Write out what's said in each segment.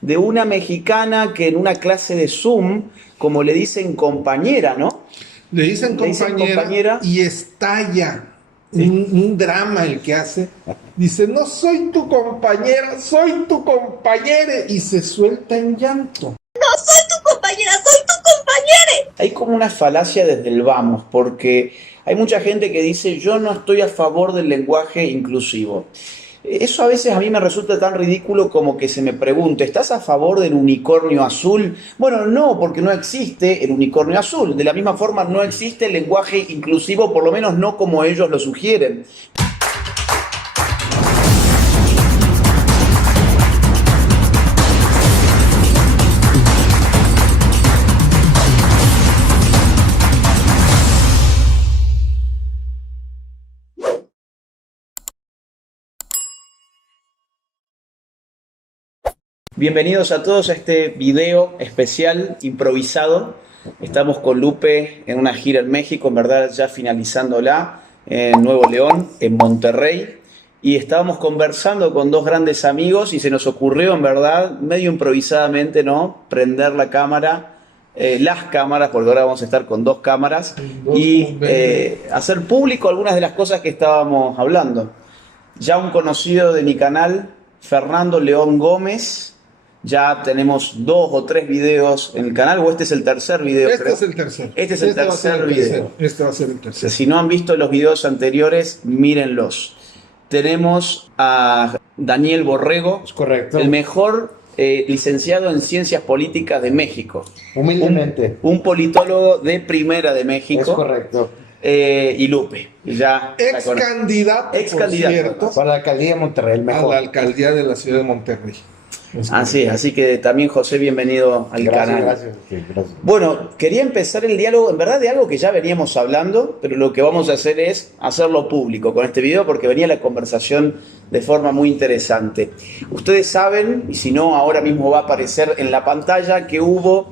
de una mexicana que en una clase de Zoom, como le dicen compañera, ¿no? Le dicen compañera y estalla. Un drama el que hace. Dice, no soy tu compañera, soy tu compañere. Y se suelta en llanto. No soy tu compañera, soy tu compañere. Hay como una falacia desde el vamos, porque hay mucha gente que dice, yo no estoy a favor del lenguaje inclusivo. Eso a veces a mí me resulta tan ridículo como que se me pregunte, ¿estás a favor del unicornio azul? Bueno, no, porque no existe el unicornio azul. De la misma forma, no existe el lenguaje inclusivo, por lo menos no como ellos lo sugieren. Bienvenidos a todos a este video especial improvisado. Estamos con Lupe en una gira en México, en verdad ya finalizándola, en Nuevo León, en Monterrey. Y estábamos conversando con dos grandes amigos y se nos ocurrió, en verdad, medio improvisadamente, ¿no? Prender la cámara, las cámaras, porque ahora vamos a estar con dos cámaras, y hacer público algunas de las cosas que estábamos hablando. Ya un conocido de mi canal, Fernando León Gómez. Ya tenemos 2 o 3 videos en el canal, o este es el tercer video, Este creo. es el tercer. Este es el tercer video. Este va a ser el tercer. Si no han visto los videos anteriores, mírenlos. Tenemos a Daniel Borrego, Es correcto. el mejor licenciado en Ciencias Políticas de México. Humildemente. Un politólogo de primera de México. Es correcto. Y Lupe. Ya Ex candidato, por cierto, Para la alcaldía de Monterrey, el a mejor. la alcaldía de la ciudad de Monterrey. Así que también José, bienvenido al canal. Gracias. Sí, gracias. Bueno, quería empezar el diálogo, en verdad, de algo que ya veníamos hablando, pero lo que vamos a hacer es hacerlo público con este video porque venía la conversación de forma muy interesante. Ustedes saben, y si no, ahora mismo va a aparecer en la pantalla, que hubo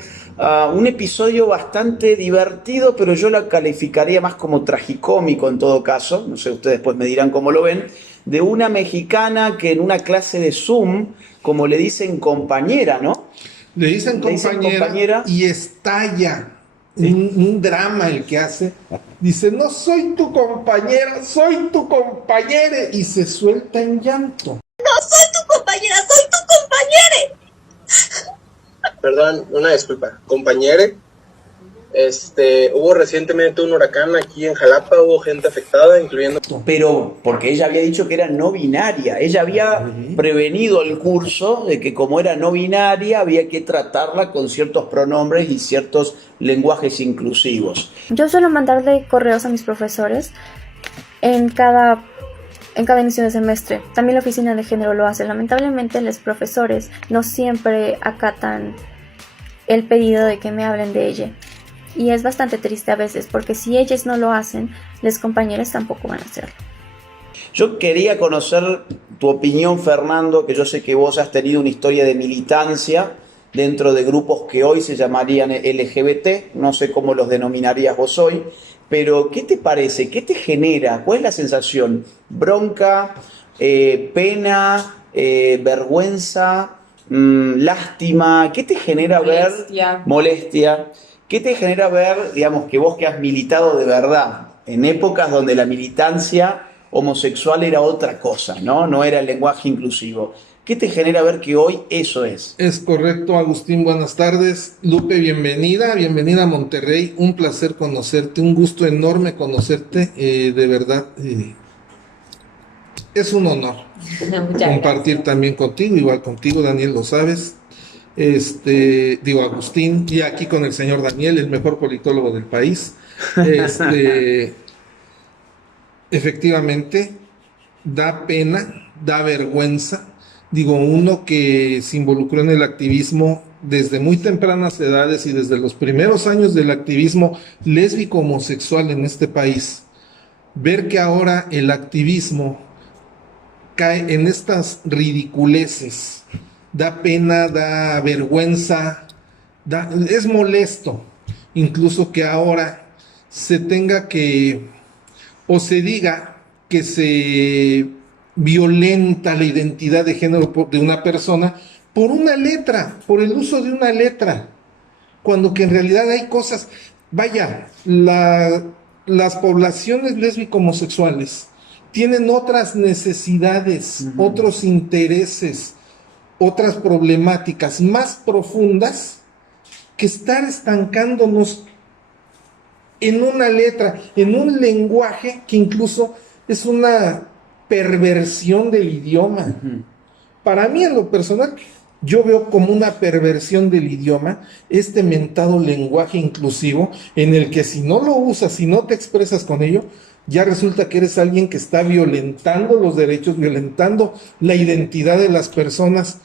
un episodio bastante divertido, pero yo lo calificaría más como tragicómico en todo caso, no sé, ustedes después me dirán cómo lo ven, de una mexicana que en una clase de Zoom, como le dicen compañera, ¿no? Le dicen compañera y estalla. Un drama el que hace. Dice, no soy tu compañera, soy tu compañere. Y se suelta en llanto. No soy tu compañera, soy tu compañere. Perdón, una disculpa. Compañere, hubo recientemente un huracán aquí en Jalapa, hubo gente afectada, incluyendo... Pero porque ella había dicho que era no binaria, ella había prevenido el curso de que como era no binaria había que tratarla con ciertos pronombres y ciertos lenguajes inclusivos. Yo suelo mandarle correos a mis profesores en cada inicio de semestre. También la oficina de género lo hace. Lamentablemente los profesores no siempre acatan el pedido de que me hablen de ella. Y es bastante triste a veces, porque si ellos no lo hacen, los compañeros tampoco van a hacerlo. Yo quería conocer tu opinión, Fernando, que yo sé que vos has tenido una historia de militancia dentro de grupos que hoy se llamarían LGBT, no sé cómo los denominarías vos hoy, pero ¿qué te parece? ¿Qué te genera? ¿Cuál es la sensación? ¿Bronca? ¿Pena? ¿Vergüenza? ¿Lástima? ¿Qué te genera ver? Molestia. ¿Qué te genera ver, digamos, que vos que has militado de verdad, en épocas donde la militancia homosexual era otra cosa, ¿no? No era el lenguaje inclusivo? ¿Qué te genera ver que hoy eso es? Es correcto, Agustín, buenas tardes. Lupe, bienvenida a Monterrey. Un placer conocerte, un gusto enorme conocerte, de verdad. Es un honor compartir también contigo, igual contigo, Daniel, lo sabes. Agustín, y aquí con el señor Daniel, el mejor politólogo del país. Efectivamente, da pena, da vergüenza. Uno que se involucró en el activismo desde muy tempranas edades y desde los primeros años del activismo lésbico homosexual en este país, ver que ahora el activismo cae en estas ridiculeces, da pena, da vergüenza, es molesto, incluso que ahora se tenga que, o se diga que se violenta la identidad de género de una persona por una letra, por el uso de una letra, cuando que en realidad hay cosas, vaya, las poblaciones lésbico-homosexuales tienen otras necesidades, otros intereses, otras problemáticas más profundas que estar estancándonos en una letra, en un lenguaje que incluso es una perversión del idioma. Para mí, en lo personal, yo veo como una perversión del idioma este mentado lenguaje inclusivo en el que si no lo usas, si no te expresas con ello, ya resulta que eres alguien que está violentando los derechos, violentando la identidad de las personas.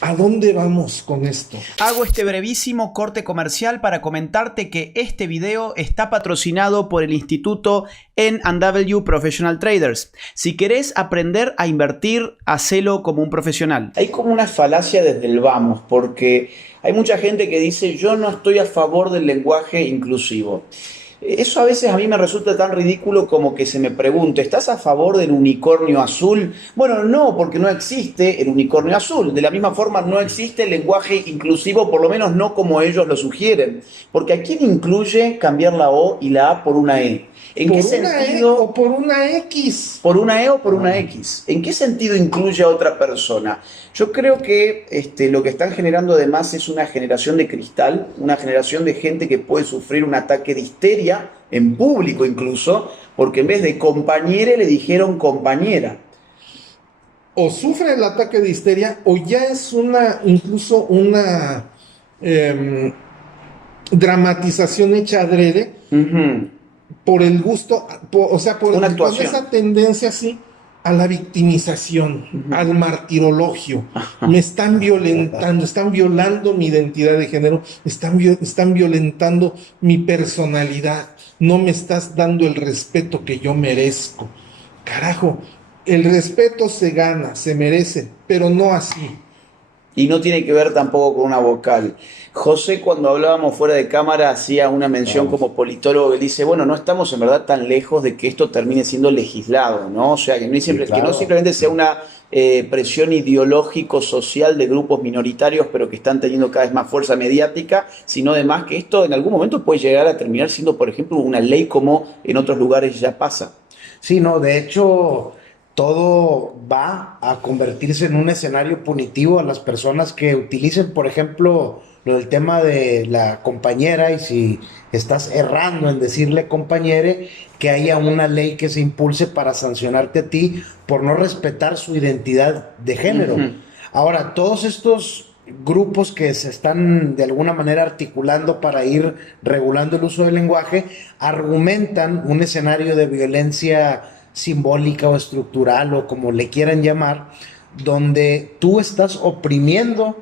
¿A dónde vamos con esto? Hago este brevísimo corte comercial para comentarte que este video está patrocinado por el Instituto N&W Professional Traders. Si querés aprender a invertir, hacelo como un profesional. Hay como una falacia desde el vamos, porque hay mucha gente que dice yo no estoy a favor del lenguaje inclusivo. Eso a veces a mí me resulta tan ridículo como que se me pregunte, ¿estás a favor del unicornio azul? Bueno, no, porque no existe el unicornio azul. De la misma forma no existe el lenguaje inclusivo, por lo menos no como ellos lo sugieren. Porque ¿a quién incluye cambiar la O y la A por una E? ¿En qué sentido? O por una X. ¿Por una E o por una X? ¿En qué sentido incluye a otra persona? Yo creo que lo que están generando además es una generación de cristal, una generación de gente que puede sufrir un ataque de histeria, en público incluso, porque en vez de compañere le dijeron compañera. O sufre el ataque de histeria, o ya es incluso una dramatización hecha adrede. Por el gusto, por esa tendencia así a la victimización, al martirologio. Me están violentando, están violando mi identidad de género, están violentando mi personalidad, no me estás dando el respeto que yo merezco. Carajo, el respeto se gana, se merece, pero no así. Y no tiene que ver tampoco con una vocal. José, cuando hablábamos fuera de cámara, hacía una mención como politólogo que dice, bueno, no estamos en verdad tan lejos de que esto termine siendo legislado, ¿no? O sea, que no simplemente sea una presión ideológico-social de grupos minoritarios, pero que están teniendo cada vez más fuerza mediática, sino además que esto en algún momento puede llegar a terminar siendo, por ejemplo, una ley como en otros lugares ya pasa. Sí, no, de hecho todo va a convertirse en un escenario punitivo a las personas que utilicen, por ejemplo, lo del tema de la compañera, y si estás errando en decirle compañere, que haya una ley que se impulse para sancionarte a ti por no respetar su identidad de género. Ahora, todos estos grupos que se están de alguna manera articulando para ir regulando el uso del lenguaje, argumentan un escenario de violencia simbólica o estructural o como le quieran llamar, donde tú estás oprimiendo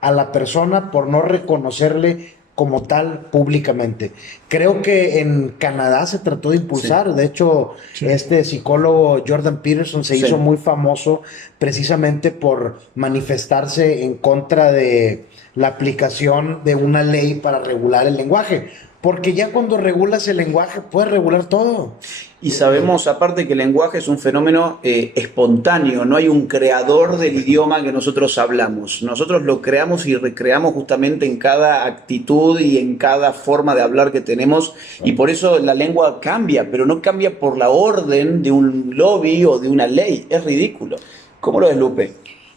a la persona por no reconocerle como tal públicamente. Creo que en Canadá se trató de impulsar, de hecho, este psicólogo Jordan Peterson se hizo muy famoso precisamente por manifestarse en contra de la aplicación de una ley para regular el lenguaje. Porque ya cuando regulas el lenguaje, puedes regular todo. Y sabemos, aparte, que el lenguaje es un fenómeno espontáneo, no hay un creador del idioma que nosotros hablamos. Nosotros lo creamos y recreamos justamente en cada actitud y en cada forma de hablar que tenemos, y por eso la lengua cambia, pero no cambia por la orden de un lobby o de una ley. Es ridículo. ¿Cómo lo ves, Lupe?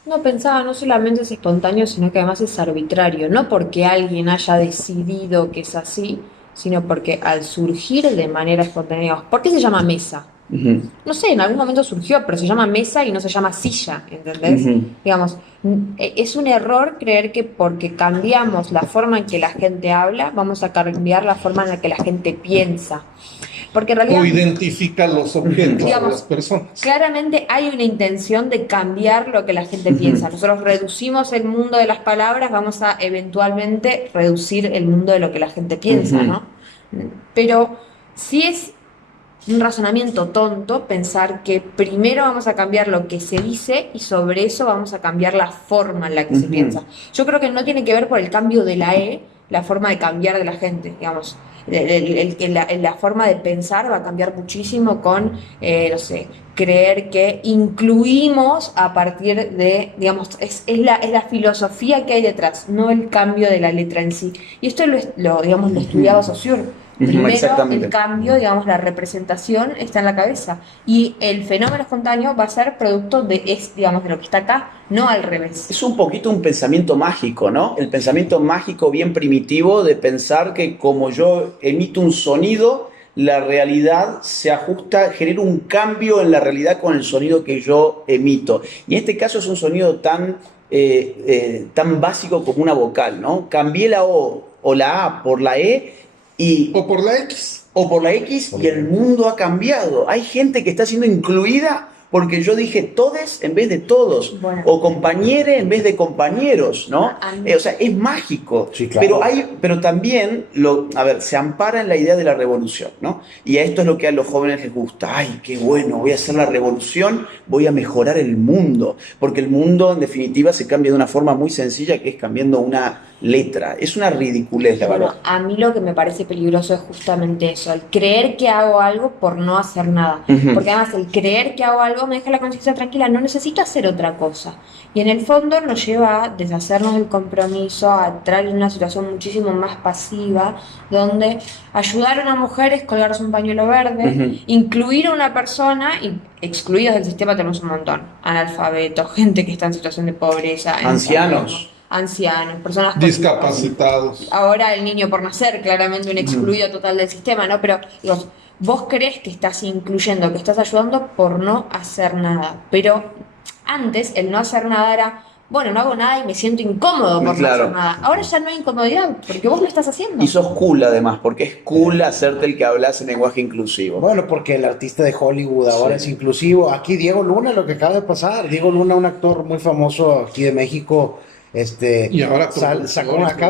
No, pensaba, no solamente es espontáneo, sino que además es arbitrario. No porque alguien haya decidido que es así, sino porque al surgir de manera espontánea. ¿Por qué se llama mesa? No sé, en algún momento surgió, pero se llama mesa y no se llama silla, ¿entendés? Digamos, es un error creer que porque cambiamos la forma en que la gente habla, vamos a cambiar la forma en la que la gente piensa. Porque en realidad, o identifica los objetos, digamos, de las personas. Claramente hay una intención de cambiar lo que la gente piensa. Nosotros reducimos el mundo de las palabras, vamos a eventualmente reducir el mundo de lo que la gente piensa, ¿no? Pero si es un razonamiento tonto pensar que primero vamos a cambiar lo que se dice y sobre eso vamos a cambiar la forma en la que se piensa. Yo creo que no tiene que ver por el cambio de la E, la forma de cambiar de la gente, digamos. la forma de pensar va a cambiar muchísimo con, no sé, creer que incluimos a partir de, digamos, es la filosofía que hay detrás, no el cambio de la letra en sí. Y esto digamos, lo estudiaba Saussure. Primero, Exactamente. el cambio, digamos, la representación está en la cabeza. Y el fenómeno espontáneo va a ser producto digamos, de lo que está acá, no al revés. Es un poquito un pensamiento mágico, ¿no? El pensamiento mágico bien primitivo de pensar que como yo emito un sonido, la realidad se ajusta, genera un cambio en la realidad con el sonido que yo emito. Y en este caso es un sonido tan básico como una vocal, ¿no? Cambié la O o la A por la E y... O por la X. O por la X y el mundo ha cambiado. Hay gente que está siendo incluida porque yo dije todes en vez de todos, Bueno. o compañere en vez de compañeros, ¿no? O sea, es mágico, Sí, claro. pero también, se ampara en la idea de la revolución, ¿no? Y a esto es lo que a los jóvenes les gusta. Ay, qué bueno, voy a hacer la revolución, voy a mejorar el mundo, porque el mundo, en definitiva, se cambia de una forma muy sencilla, que es cambiando una letra. Es una ridiculez, la Bueno, verdad. a mí lo que me parece peligroso es justamente eso, el creer que hago algo por no hacer nada. Ujú. Porque además el creer que hago algo me deja la conciencia tranquila, no necesito hacer otra cosa. Y en el fondo nos lleva a deshacernos del compromiso, a entrar en una situación muchísimo más pasiva, donde ayudar a una mujer es colgarse un pañuelo verde, Ujú. incluir a una persona, y excluidos del sistema tenemos un montón. Analfabetos, gente que está en situación de pobreza, Ancianos. ancianos, personas con Discapacitados. ahora el niño por nacer, claramente un excluido total del sistema, ¿no? Pero digo, vos crees que estás incluyendo, que estás ayudando por no hacer nada. Pero antes el no hacer nada era, bueno, no hago nada y me siento incómodo por Claro. no hacer nada. Ahora ya no hay incomodidad, porque vos lo estás haciendo. Y sos cool además, porque es cool hacerte el que hablas en lenguaje inclusivo. Bueno, porque el artista de Hollywood ahora Sí. es inclusivo. Aquí Diego Luna, lo que acaba de pasar. Diego Luna, un actor muy famoso aquí de México, Y ahora acaba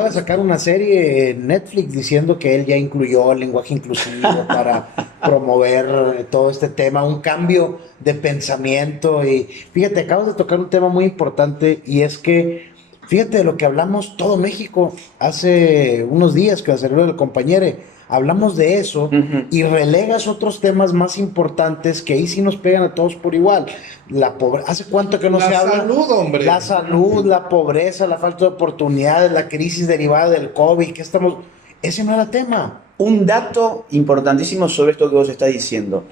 de sacar una serie en Netflix diciendo que él ya incluyó el lenguaje inclusivo para promover todo este tema, un cambio de pensamiento. Y fíjate, acabas de tocar un tema muy importante, y es que fíjate de lo que hablamos todo México hace unos días que salió el compañero. Hablamos de eso Ujú. y relegas otros temas más importantes que ahí sí nos pegan a todos por igual. La pobreza, ¿hace cuánto que no La se habla? salud, hombre. La salud, la pobreza, la falta de oportunidades, la crisis derivada del COVID, que estamos... Ese no era tema. Un dato importantísimo sobre esto que vos estás diciendo.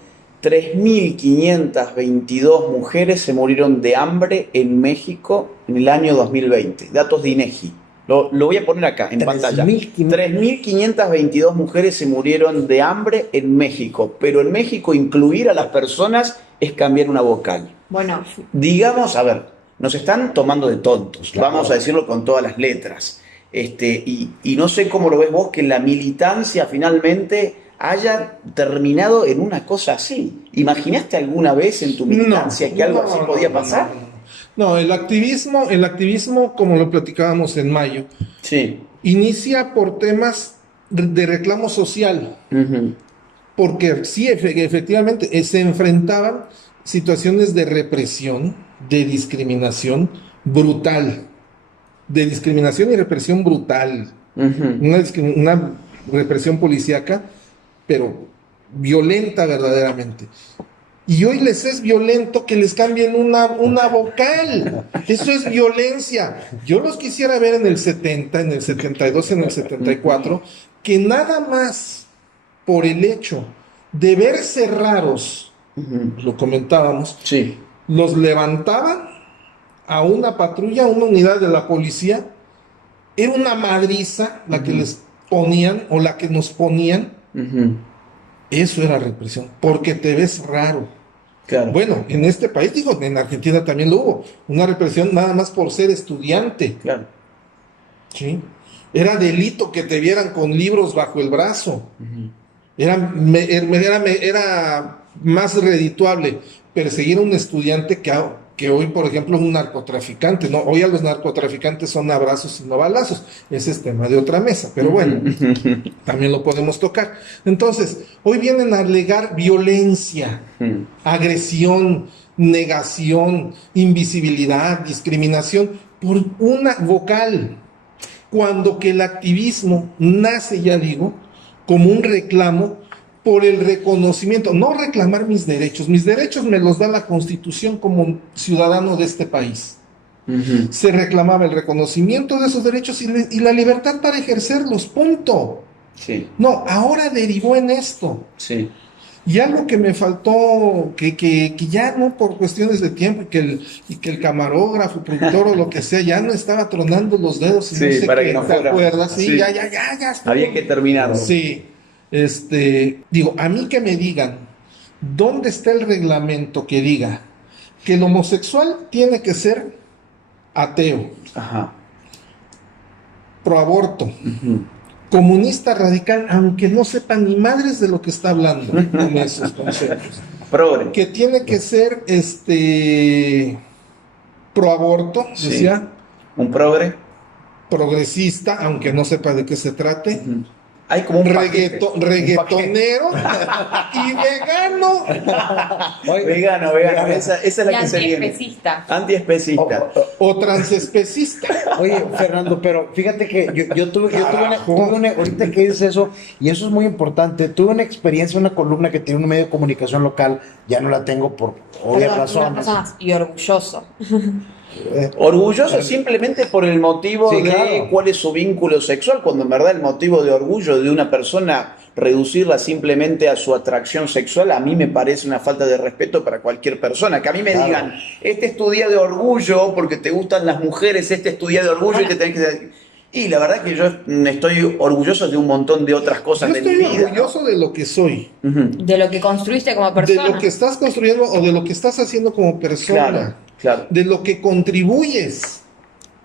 3.522 mujeres se murieron de hambre en México en el año 2020. Datos de INEGI. Lo voy a poner acá en pantalla. 3.522 mujeres se murieron de hambre en México. Pero en México incluir a las personas es cambiar una vocal. Bueno, Digamos, a ver, nos están tomando de tontos, Claro. vamos a decirlo con todas las letras. Y no sé cómo lo ves vos, que la militancia finalmente haya terminado en una cosa así. ¿Imaginaste alguna vez en tu militancia que algo así podía pasar? No, el activismo, como lo platicábamos en mayo, Sí. inicia por temas de reclamo social, Ujú. porque sí, efectivamente, se enfrentaban situaciones de represión, de discriminación brutal, de discriminación y represión brutal, Ujú. una represión policíaca, pero violenta verdaderamente. Y hoy les es violento que les cambien una vocal. Eso es violencia. Yo los quisiera ver en el 70, en el 72, en el 74, que nada más por el hecho de verse raros, Ujú. lo comentábamos, Sí. los levantaban a una patrulla, a una unidad de la policía. Era una madriza la que les ponían o la que nos ponían. Ujú. Eso era represión, porque te ves raro. Claro. Bueno, en este país, digo, en Argentina también lo hubo, una represión nada más por ser estudiante, Claro. ¿sí? Era delito que te vieran con libros bajo el brazo. Ujú. Era más redituable perseguir a un estudiante que hoy, por ejemplo, un narcotraficante, ¿no? Hoy a los narcotraficantes son abrazos y no balazos. Ese es tema de otra mesa, pero bueno, también lo podemos tocar. Entonces, hoy vienen a alegar violencia, Ujú. agresión, negación, invisibilidad, discriminación por una vocal, cuando que el activismo nace, ya digo, como un reclamo por el reconocimiento, no reclamar mis derechos me los da la Constitución como ciudadano de este país. Se reclamaba el reconocimiento de esos derechos y la libertad para ejercerlos, punto. Sí, No, ahora derivó en esto. sí. Y algo que me faltó, que ya no por cuestiones de tiempo, y que el camarógrafo, productor o lo que sea, ya no estaba tronando los dedos y Sí, no sé para qué, que no ¿te fuera. acuerdas? Sí, Sí. ya estuvo. Había que terminarlo. Sí, digo, a mí que me digan, ¿dónde está el reglamento que diga que el homosexual tiene que ser ateo, Ajá. proaborto, Ujú. comunista radical, aunque no sepa ni madres de lo que está hablando con esos conceptos? Progre. Que tiene que ser proaborto, Sí. decía, Un progre. progresista, aunque no sepa de qué se trate, Ujú. Hay como un paquete. reggaetonero y vegano. Oye, Vegano. Esa es la Y que se viene. antiespecista. Antiespecista. O transespecista. Oye, Fernando, pero fíjate que yo tuve ahorita que dices eso, y eso es muy importante, tuve una experiencia, una columna que tiene un medio de comunicación local, ya no la tengo por obvias Perdón, una razones. cosa más. Y orgulloso. Orgulloso simplemente por el motivo Sí, de claro. cuál es su vínculo sexual, cuando en verdad el motivo de orgullo de una persona reducirla simplemente a su atracción sexual, a mí me parece una falta de respeto para cualquier persona. Que a mí me Claro. digan, este es tu día de orgullo porque te gustan las mujeres, este es tu día de orgullo y te tenés que... Y la verdad que yo estoy orgulloso de un montón de otras cosas Yo de mi estoy vida. orgulloso de lo que soy, ¿No? Ujú. De lo que construiste como de persona. lo que estás construyendo o de lo que estás haciendo como persona, Claro, claro, de lo que contribuyes.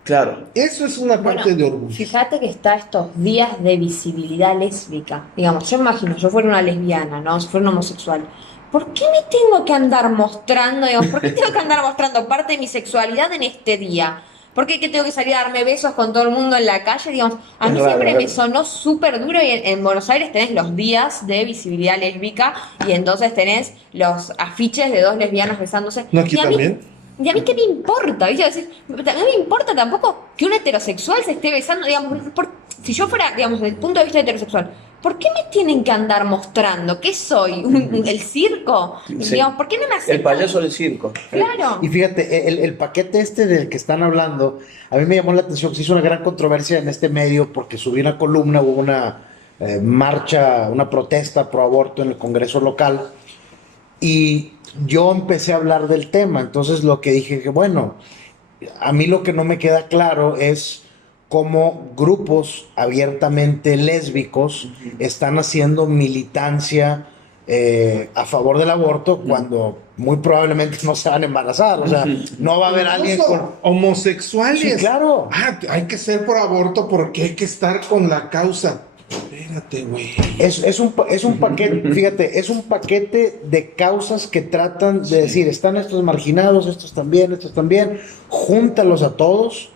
claro. Eso es una parte Bueno, de orgullo. fíjate que está estos días de visibilidad lésbica. Digamos, yo imagino, yo fuera una lesbiana, ¿no? Si fuera una homosexual. ¿Por qué me tengo que andar mostrando, digamos, por qué tengo que andar mostrando parte de mi sexualidad en este día? ¿Por qué que tengo que salir a darme besos con todo el mundo en la calle? Digamos, a Es mí raro, siempre ¿verdad? me sonó súper duro y en Buenos Aires tenés los días de visibilidad lésbica y entonces tenés los afiches de dos lesbianas besándose. ¿No aquí Y a mí- también? ¿Y a mí qué me importa? ¿Viste? Decir, no me importa tampoco que un heterosexual se esté besando, digamos, si yo fuera, digamos, desde el punto de vista heterosexual, ¿por qué me tienen que andar mostrando? ¿Qué soy? ¿El circo? Sí. Digamos, ¿por qué no me hacen? El payaso del circo. Claro. Y fíjate, el paquete del que están hablando, a mí me llamó la atención, se hizo una gran controversia en este medio porque subí una columna, hubo una marcha, una protesta pro aborto en el Congreso local, y yo empecé a hablar del tema. Entonces lo que dije que bueno, a mí lo que no me queda claro es cómo grupos abiertamente lésbicos están haciendo militancia a favor del aborto cuando muy probablemente no se van a embarazar. O sea, no va a haber alguien Incluso con... homosexuales. Sí, claro. Ah, hay que ser por aborto porque hay que estar con la causa. Espérate, güey. Es un paquete, fíjate, es un paquete de causas que tratan de decir, están estos marginados, estos también, júntalos a todos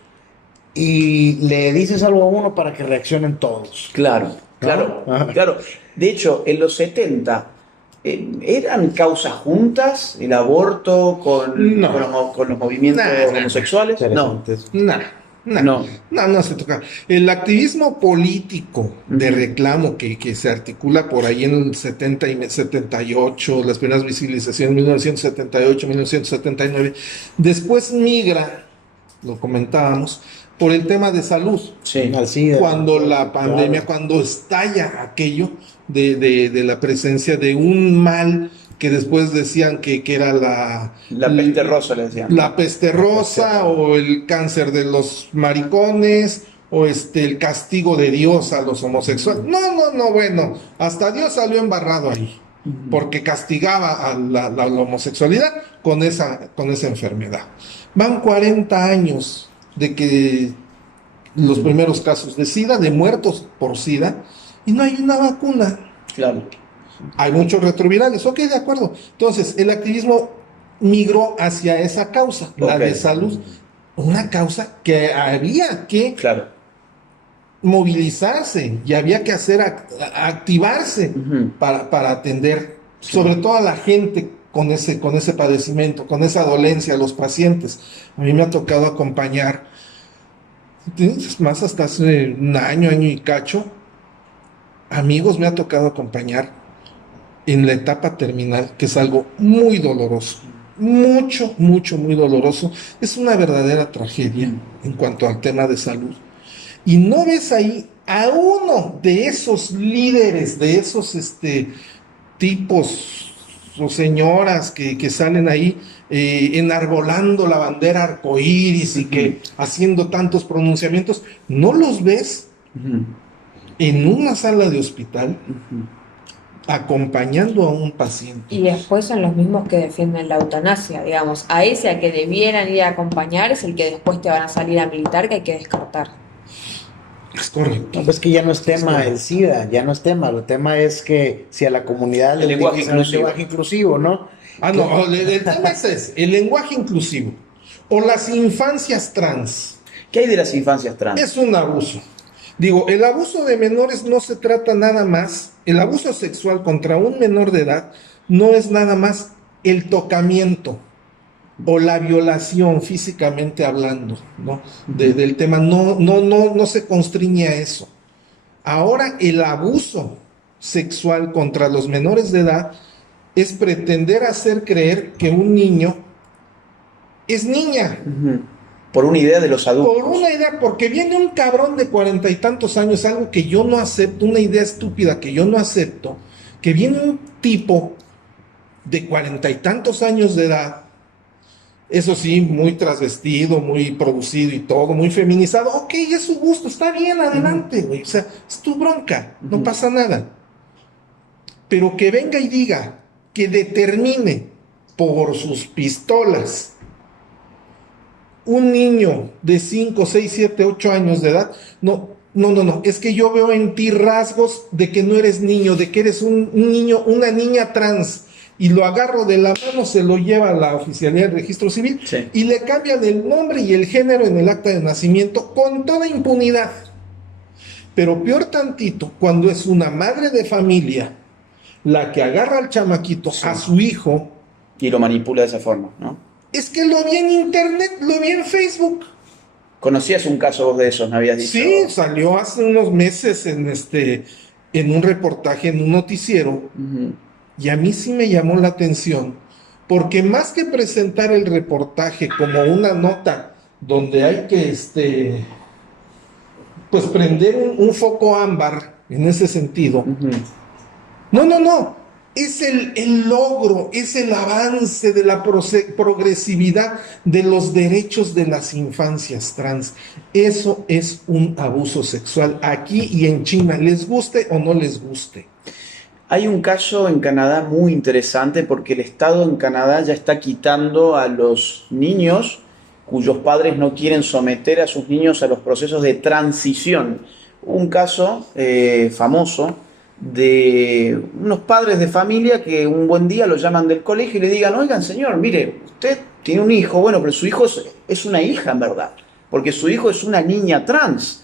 y le dices algo a uno para que reaccionen todos. Claro, claro, Ajá. claro. De hecho, en los 70 eran causas juntas el aborto No. con los movimientos Nah, homosexuales. No, No se toca. El activismo político de reclamo que se articula por ahí en el 70 y 78, las primeras visibilizaciones, 1978, 1979, después migra, lo comentábamos, por el tema de salud. sí. Al SIDA. Cuando la pandemia, Claro. cuando estalla aquello de la presencia de un mal que después decían que era La peste rosa le decían. la peste rosa o el cáncer de los maricones o el castigo de Dios a los homosexuales. No, bueno, hasta Dios salió embarrado ahí porque castigaba a la homosexualidad con esa enfermedad. Van 40 años de que los primeros casos de SIDA, de muertos por SIDA, y no hay una vacuna. Claro. Hay muchos retrovirales, ok, de acuerdo. Entonces, el activismo migró hacia esa causa, la Ok. de salud. Una causa que había que Claro. movilizarse y había que hacer activarse Ujú. para atender, sobre todo a la gente con ese padecimiento, con esa dolencia, a los pacientes. A mí me ha tocado acompañar, es más, hasta hace un año y cacho, amigos me ha tocado acompañar en la etapa terminal, que es algo muy doloroso, mucho, mucho, muy doloroso. Es una verdadera tragedia en cuanto al tema de salud. Y no ves ahí a uno de esos líderes, de esos tipos o señoras que salen ahí enarbolando la bandera arcoíris y que haciendo tantos pronunciamientos, no los ves en una sala de hospital acompañando a un paciente. Y después son los mismos que defienden la eutanasia, digamos. A ese a que debieran ir a acompañar es el que después te van a salir a militar, que hay que descartar. Es correcto. No, pues que ya no es tema el SIDA, ya no es tema. El tema es que si a la comunidad El lenguaje utilizan inclusivo. el lenguaje inclusivo, ¿no? No, el tema es ese, el lenguaje inclusivo o las infancias trans. ¿Qué hay de las infancias trans? Es un abuso. Digo, el abuso de menores no se trata nada más, el abuso sexual contra un menor de edad no es nada más el tocamiento o la violación físicamente hablando, ¿no? Del tema, no se constriñe a eso. Ahora el abuso sexual contra los menores de edad es pretender hacer creer que un niño es niña. Por una idea de los adultos. Por una idea, porque viene un cabrón de 40 y tantos años, algo que yo no acepto, una idea estúpida que yo no acepto, que viene un tipo de 40 y tantos años de edad, eso sí, muy trasvestido, muy producido y todo, muy feminizado, ok, es su gusto, está bien, adelante, güey, o sea, es tu bronca, no pasa nada. Pero que venga y diga, que determine por sus pistolas un niño de 5, 6, 7, 8 años de edad, no, es que yo veo en ti rasgos de que no eres niño, de que eres un niño, una niña trans, y lo agarro de la mano, se lo lleva a la oficialía del registro civil, Sí. y le cambian el nombre y el género en el acta de nacimiento con toda impunidad. Pero peor tantito, cuando es una madre de familia la que agarra al chamaquito, a su hijo, Y lo manipula de esa forma, ¿no? es que lo vi en internet, lo vi en Facebook. ¿Conocías un caso vos de esos, me habías dicho? Sí, salió hace unos meses en un reportaje, en un noticiero, Ujú. y a mí sí me llamó la atención, porque más que presentar el reportaje como una nota donde hay que, pues prender un foco ámbar en ese sentido, Ujú. no, es el logro, es el avance de la progresividad de los derechos de las infancias trans. Eso es un abuso sexual aquí y en China, les guste o no les guste. Hay un caso en Canadá muy interesante porque el Estado en Canadá ya está quitando a los niños cuyos padres no quieren someter a sus niños a los procesos de transición. Un caso famoso de unos padres de familia que un buen día lo llaman del colegio y le digan, oigan señor, mire, usted tiene un hijo, bueno, pero su hijo es una hija en verdad, porque su hijo es una niña trans.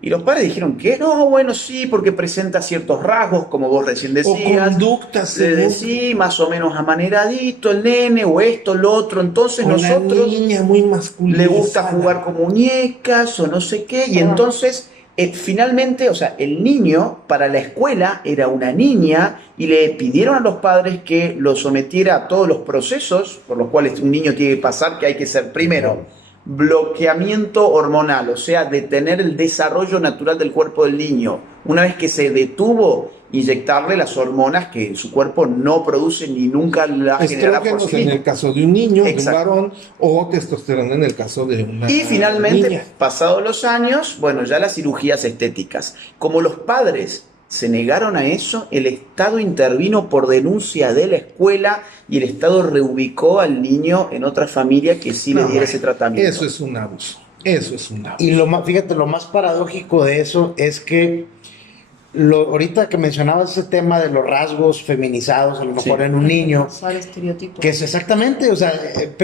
Y los padres dijeron, ¿qué? No, bueno, sí, porque presenta ciertos rasgos, como vos recién O decías. conductas. Sí, más o menos amaneradito el nene, o esto, lo otro. Entonces O la nosotros niña muy masculina. le gusta jugar con muñecas o no sé qué. Y entonces, finalmente, o sea, el niño para la escuela era una niña y le pidieron a los padres que lo sometiera a todos los procesos por los cuales un niño tiene que pasar, que hay que ser primero bloqueamiento hormonal, o sea, detener el desarrollo natural del cuerpo del niño. Una vez que se detuvo, inyectarle las hormonas que su cuerpo no produce ni nunca la generará por Estrógenos sí en mismo. el caso de un niño, de un Exacto. varón, o testosterona en el caso de una Y finalmente, niña. pasados los años, bueno, ya las cirugías estéticas. Como los padres se negaron a eso, el Estado intervino por denuncia de la escuela y el Estado reubicó al niño en otra familia que sí le No, diera ese tratamiento. Eso es un abuso. Eso es un abuso. Y fíjate, lo más paradójico de eso es que ahorita que mencionabas ese tema de los rasgos feminizados, a lo mejor en un niño, Usar estereotipos. que es exactamente, o sea,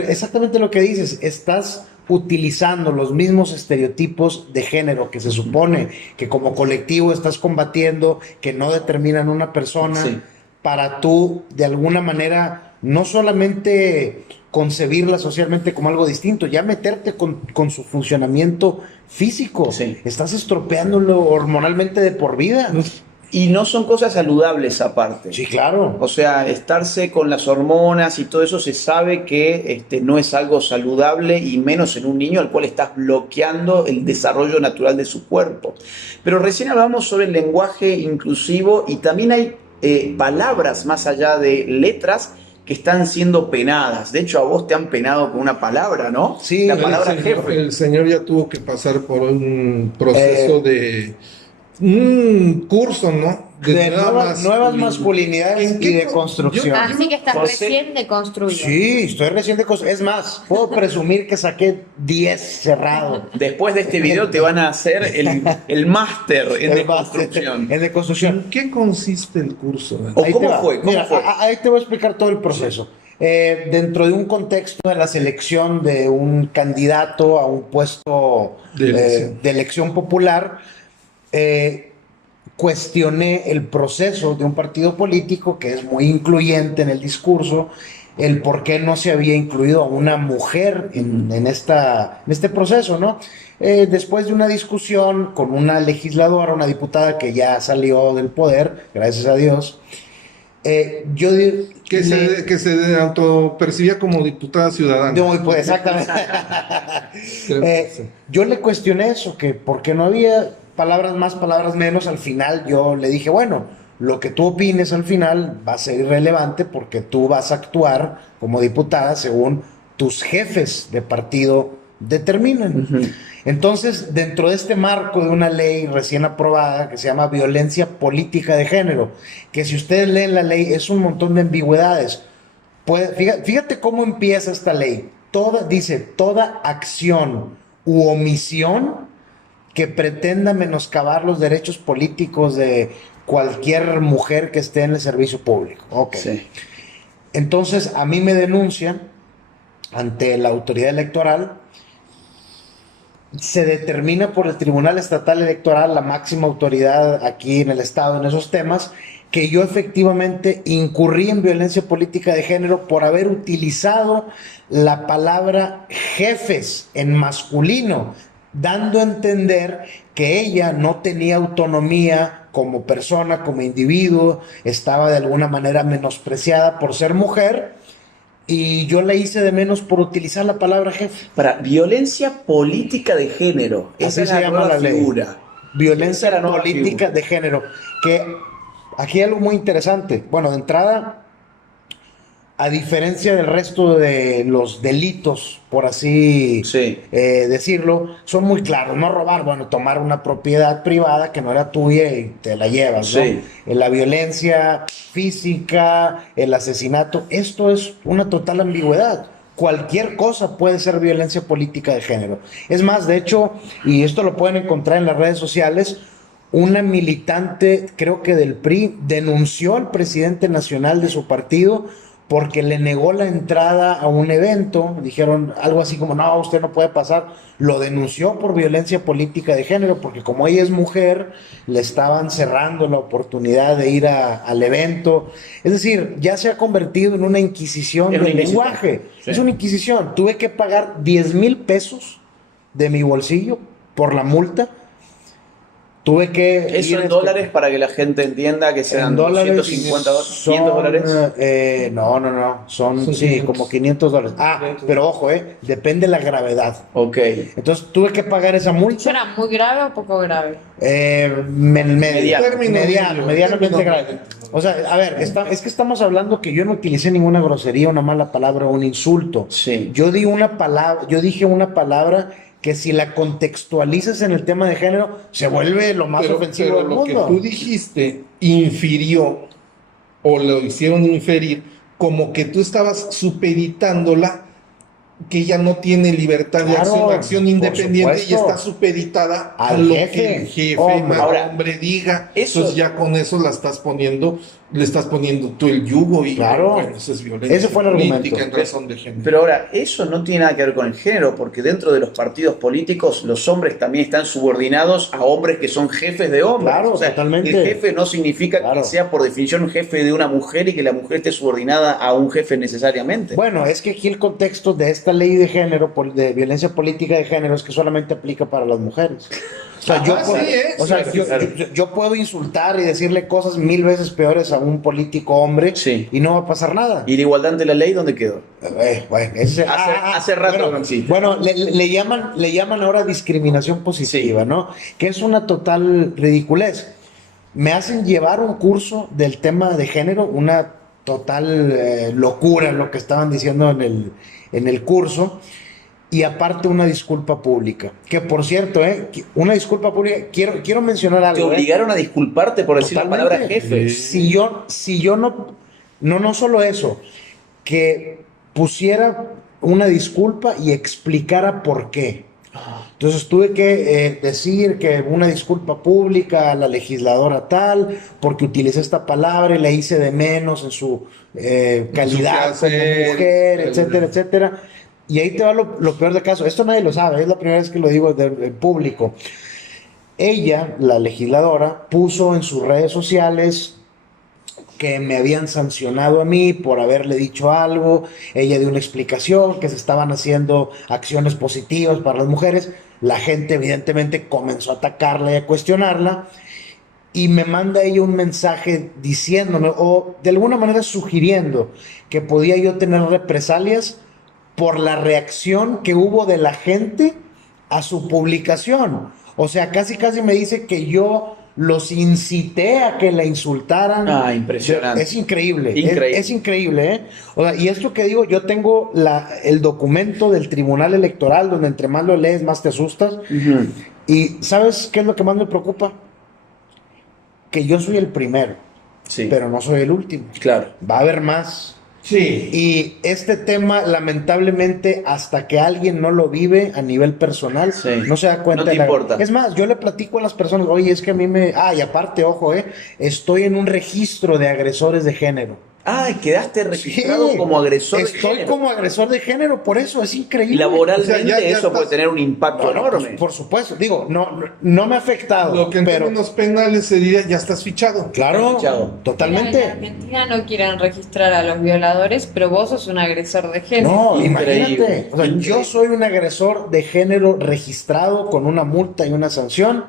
exactamente lo que dices, estás utilizando los mismos estereotipos de género que se supone que como colectivo estás combatiendo, que no determinan una persona, Sí. para tú, de alguna manera, no solamente concebirla socialmente como algo distinto, ya meterte con su funcionamiento físico. Sí. Estás estropeándolo hormonalmente de por vida. Y no son cosas saludables aparte. Sí, claro. O sea, estarse con las hormonas y todo eso se sabe que no es algo saludable y menos en un niño al cual estás bloqueando el desarrollo natural de su cuerpo. Pero recién hablamos sobre el lenguaje inclusivo y también hay palabras más allá de letras que están siendo penadas. De hecho, a vos te han penado con una palabra, ¿no? Sí, la palabra jefe. El señor ya tuvo que pasar por un proceso de un curso, ¿no? De nuevas masculinidades y de construcción. Así que estás José- recién deconstruido. Sí, estoy recién de cosas. Es más, puedo presumir que saqué 10 cerrado. Después de este video te van a hacer el máster en El deconstrucción. máster en deconstrucción. ¿En qué consiste el curso? ¿O Ahí cómo te va. fue? ¿Cómo Mira, fue? ahí te voy a explicar todo el proceso. Dentro de un contexto de la selección de un candidato a un puesto de elección popular, cuestioné el proceso de un partido político que es muy incluyente en el discurso, el por qué no se había incluido a una mujer en este proceso, ¿no? Después de una discusión con una legisladora, una diputada que ya salió del poder, gracias a Dios, Que se autopercibía como diputada ciudadana. Pues, exactamente. Yo le cuestioné eso, que por qué no había palabras más, palabras menos. Al final yo le dije, bueno, lo que tú opines al final va a ser irrelevante porque tú vas a actuar como diputada según tus jefes de partido determinan. Ujú. Entonces, dentro de este marco de una ley recién aprobada que se llama violencia política de género, que si ustedes leen la ley es un montón de ambigüedades. Fíjate cómo empieza esta ley. Dice, toda acción u omisión que pretenda menoscabar los derechos políticos de cualquier mujer que esté en el servicio público. Ok. Sí. Entonces, a mí me denuncian ante la autoridad electoral. Se determina por el Tribunal Estatal Electoral, la máxima autoridad aquí en el estado en esos temas, que yo efectivamente incurrí en violencia política de género por haber utilizado la palabra jefes en masculino, dando a entender que ella no tenía autonomía como persona, como individuo, estaba de alguna manera menospreciada por ser mujer. Y yo la hice de menos por utilizar la palabra jefe. Para violencia política de género. Esa Así es se la llama nueva la ley. figura. Esa Violencia es la nueva política figura. de género. Que aquí hay algo muy interesante. Bueno, de entrada, a diferencia del resto de los delitos, por así Sí. decirlo, son muy claros. No robar, bueno, tomar una propiedad privada que no era tuya y te la llevas, ¿no? Sí. La violencia física, el asesinato, esto es una total ambigüedad. Cualquier cosa puede ser violencia política de género. Es más, de hecho, y esto lo pueden encontrar en las redes sociales, una militante, creo que del PRI, denunció al presidente nacional de su partido porque le negó la entrada a un evento. Dijeron algo así como, no, usted no puede pasar. Lo denunció por violencia política de género, porque como ella es mujer, le estaban cerrando la oportunidad de ir al evento. Es decir, ya se ha convertido en una inquisición Es una del inquisición. lenguaje. Sí. Es una inquisición. Tuve que pagar 10,000 pesos de mi bolsillo por la multa. Tuve que Eso ir en dólares para que la gente entienda que sean en dólares 250 son, 500 dólares. no, son Son sí, 500. como $500. Pero ojo, depende de la gravedad. Ok. Entonces tuve que pagar esa ¿Eso multa. era muy grave o poco grave? Mediano. Medianamente Término grave. medio. O sea, a ver, es que estamos hablando que yo no utilicé ninguna grosería, una mala palabra o un insulto. Sí. Yo dije una palabra que si la contextualizas en el tema de género, se vuelve lo más ofensivo pero del lo que mundo. tú dijiste infirió o lo hicieron inferir como que tú estabas supeditándola, que ella no tiene libertad de Claro, acción por y supuesto. está supeditada a Al lo jefe. que el jefe, Hombre. Ahora, diga. eso- Entonces ya con eso le estás poniendo tú el yugo y Claro. bueno, eso es violencia Ese fue el política argumento. en razón de género. Pero ahora, eso no tiene nada que ver con el género, porque dentro de los partidos políticos los hombres también están subordinados a hombres que son jefes de hombres. Claro, O sea, totalmente. el jefe no significa Claro. que sea por definición jefe de una mujer y que la mujer esté subordinada a un jefe necesariamente. Bueno, es que aquí el contexto de esta ley de género, de violencia política de género, es que solamente aplica para las mujeres. O sea, yo, puedo, sí, o sea, sí, claro. yo puedo insultar y decirle cosas 1000 veces peores a un político hombre Sí. y no va a pasar nada. ¿Y la igualdad ante la ley dónde quedó? Bueno, ese- Hace rato bueno, no existe. bueno, le llaman ahora discriminación positiva, Sí. ¿no? Que es una total ridiculez. Me hacen llevar un curso del tema de género, una total locura lo que estaban diciendo en el curso, y aparte una disculpa pública. Que por cierto, una disculpa pública, quiero mencionar Te algo. obligaron a disculparte por decir la Totalmente. palabra jefe. Si yo no solo eso, que pusiera una disculpa y explicara por qué. Entonces tuve que decir que una disculpa pública a la legisladora tal, porque utilicé esta palabra y la hice de menos en su calidad como mujer, etcétera, etcétera. Y ahí te va lo peor del caso. Esto nadie lo sabe, es la primera vez que lo digo en público. Ella, la legisladora, puso en sus redes sociales que me habían sancionado a mí por haberle dicho algo. Ella dio una explicación, que se estaban haciendo acciones positivas para las mujeres. La gente evidentemente comenzó a atacarla y a cuestionarla. Y me manda ella un mensaje diciéndome, o de alguna manera sugiriendo, que podía yo tener represalias por la reacción que hubo de la gente a su publicación. O sea, casi me dice que yo los incité a que la insultaran. Ah, impresionante. Es increíble. Increíble. Es increíble, ¿eh? O sea, y esto que digo, yo tengo el documento del Tribunal Electoral, donde entre más lo lees, más te asustas. Ujú. Y ¿sabes qué es lo que más me preocupa? Que yo soy el primero, Sí, pero no soy el último. claro. Va a haber más. Sí. Y este tema, lamentablemente, hasta que alguien no lo vive a nivel personal, Sí. no se da cuenta. No te importa. Es más, yo le platico a las personas, oye, es que a mí me... Ah, y aparte, ojo, estoy en un registro de agresores de género. Ah, quedaste registrado Sí, como agresor de estoy género. como agresor de género, por eso es increíble. Laboralmente O sea, ya eso estás- puede tener un impacto No, no, enorme. pues, por supuesto, digo, no me ha afectado, Lo que en pero... términos penales se diría, ya estás fichado. Claro, Fichado. En totalmente. Argentina no quieren registrar a los violadores, pero vos sos un agresor de género. No, Increíble. imagínate. O sea, yo Increíble. soy un agresor de género registrado con una multa y una sanción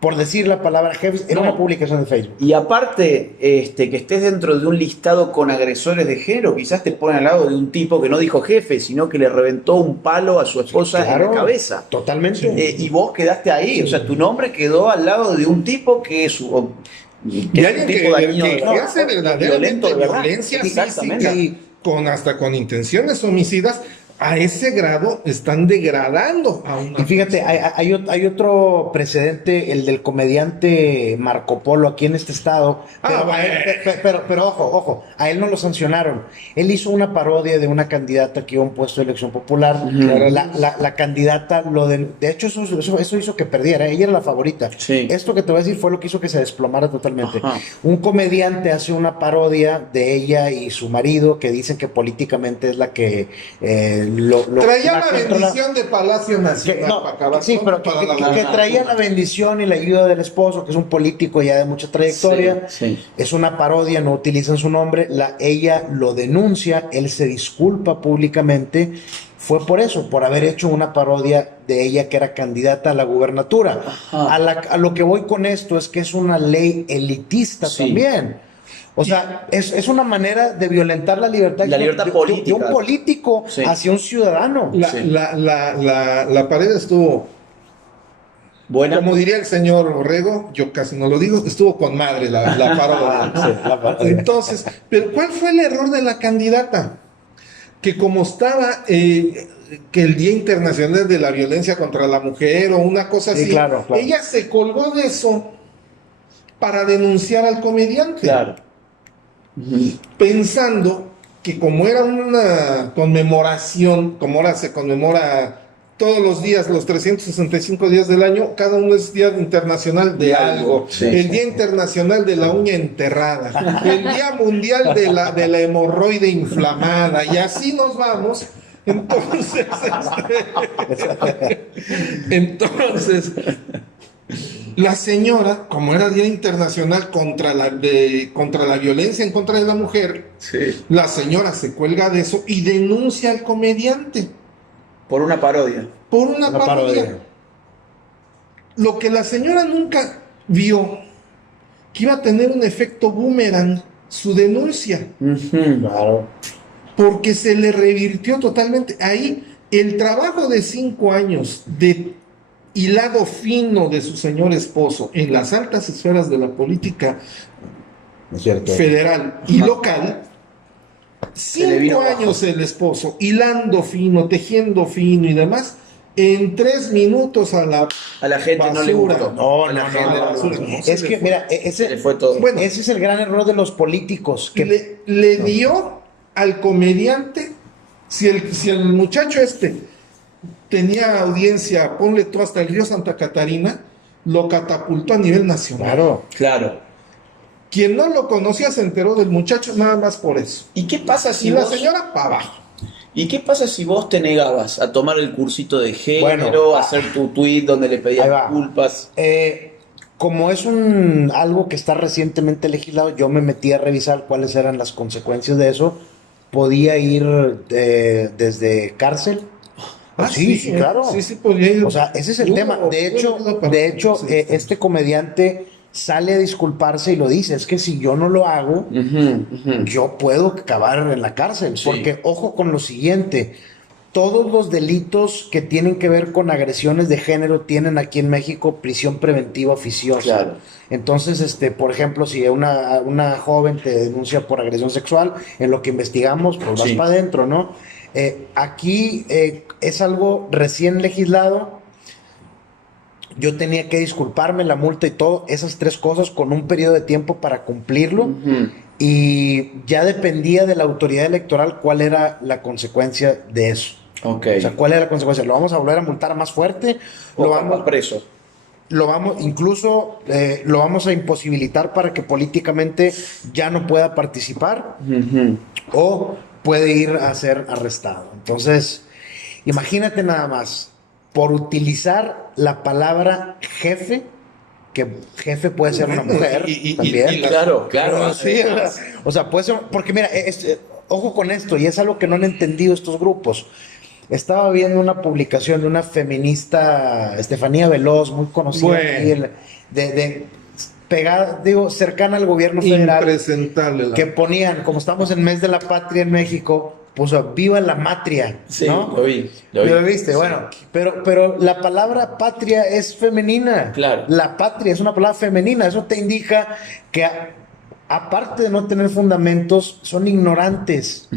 por decir la palabra jefe en No. una publicación de Facebook. Y aparte, que estés dentro de un listado con agresores de género, quizás te ponen al lado de un tipo que no dijo jefe, sino que le reventó un palo a su esposa en Claro, la cabeza. Totalmente. Y vos quedaste ahí, o sea, tu nombre quedó al lado de un tipo que es un Y es alguien un tipo dañino de que verdad, hace verdaderamente violento de verdad. violencia Exactamente. física, hasta con intenciones homicidas, a ese grado están degradando a una Y fíjate, hay otro precedente, el del comediante Marco Polo aquí en este estado. Ah, Pero ojo, a él no lo sancionaron. Él hizo una parodia de una candidata que iba a un puesto de elección popular. Ujú. La candidata, de hecho, eso hizo que perdiera. Ella era la favorita. Sí. Esto que te voy a decir fue lo que hizo que se desplomara totalmente. Ajá. Un comediante hace una parodia de ella y su marido, que dicen que políticamente es la que traía la la controla. bendición de Palacio Nacional No, para acabar sí, con- pero para la que gobernanza. traía la bendición y la ayuda del esposo, que es un político ya de mucha trayectoria. Sí, sí. Es una parodia, no utilizan su nombre. Ella lo denuncia, él se disculpa públicamente. Fue por eso, por haber hecho una parodia de ella que era candidata a la gubernatura. Ajá. A lo que voy con esto es que es una ley elitista Sí. también. O sea, es una manera de violentar la libertad, La libertad de política. un político Sí. hacia un ciudadano. Sí. La pared estuvo, Buena. como diría el señor Orrego, yo casi no lo digo, estuvo con madre la parodia. Sí, la parodia. Entonces, pero ¿cuál fue el error de la candidata? Que como estaba que el Día Internacional de la Violencia contra la Mujer o una cosa Sí, así, claro. ella se colgó de eso para denunciar al comediante. Claro. Pensando que como era una conmemoración, como ahora se conmemora todos los días, los 365 días del año, cada uno es Día Internacional de algo. Sí, El sí. Día Internacional de la uña enterrada, el Día Mundial de la hemorroide inflamada, y así nos vamos. Entonces, la señora, como era Día Internacional contra la violencia en contra de la mujer, Sí. la señora se cuelga de eso y denuncia al comediante Por una parodia. por una Una parodia. parodia. lo que la señora nunca vio, que iba a tener un efecto boomerang, su denuncia, Claro. porque se le revirtió totalmente. Ahí el trabajo de 5 años de hilado fino de su señor esposo en las altas esferas de la política Es cierto. federal y local, le vino 5 abajo. años el esposo, hilando fino, tejiendo fino y demás, en 3 minutos a la A la gente no le basura. gustó. No, A la no, gente no, le no, gustó. no. Es que, mira, Se le fue todo. Bueno, ese es el gran error de los políticos. Que le dio al comediante, si el muchacho tenía audiencia, ponle tú hasta el río Santa Catarina, lo catapultó a nivel nacional. Claro. Claro. Quien no lo conocía se enteró del muchacho nada más por eso. ¿Y qué pasa si Y la vos... señora para abajo. ¿Y qué pasa si vos te negabas a tomar el cursito de género, Bueno, a hacer tu tweet donde le ahí pedías va. disculpas? Como es algo que está recientemente legislado, yo me metí a revisar cuáles eran las consecuencias de eso. Podía ir desde cárcel. Sí, claro. Sí, podía ir. O sea, ese es el tema. De hecho, este comediante sale a disculparse y lo dice. Es que si yo no lo hago, yo puedo acabar en la cárcel. Sí. Porque, ojo con lo siguiente, todos los delitos que tienen que ver con agresiones de género tienen aquí en México prisión preventiva oficiosa. Claro. Entonces, por ejemplo, si una joven te denuncia por agresión sexual, en lo que investigamos, pues vas Sí. para adentro, ¿no? Aquí es algo recién legislado. Yo tenía que disculparme, la multa y todo, esas 3 cosas con un periodo de tiempo para cumplirlo. Y ya dependía de la autoridad electoral cuál era la consecuencia de eso. Ok. O sea, cuál era la consecuencia. ¿Lo vamos a volver a multar más fuerte? O ¿Lo capaz vamos, preso. lo vamos a imposibilitar para que políticamente ya no pueda participar? O puede ir a ser arrestado. Entonces, imagínate nada más, por utilizar la palabra jefe, que jefe puede ser una mujer también. Claro, claro. Sí, o sea, puede ser, porque mira, ojo con esto, y es algo que no han entendido estos grupos. Estaba viendo una publicación de una feminista, Estefanía Veloz, muy conocida, Bueno. aquí, pegada, cercana al gobierno federal, Impresentable. que ponían, como estamos en mes de la patria en México, puso viva la matria, Sí, ¿no? lo vi. ¿Lo viste? Bueno, pero la palabra patria es femenina. Claro. La patria es una palabra femenina. Eso te indica que aparte de no tener fundamentos, son ignorantes.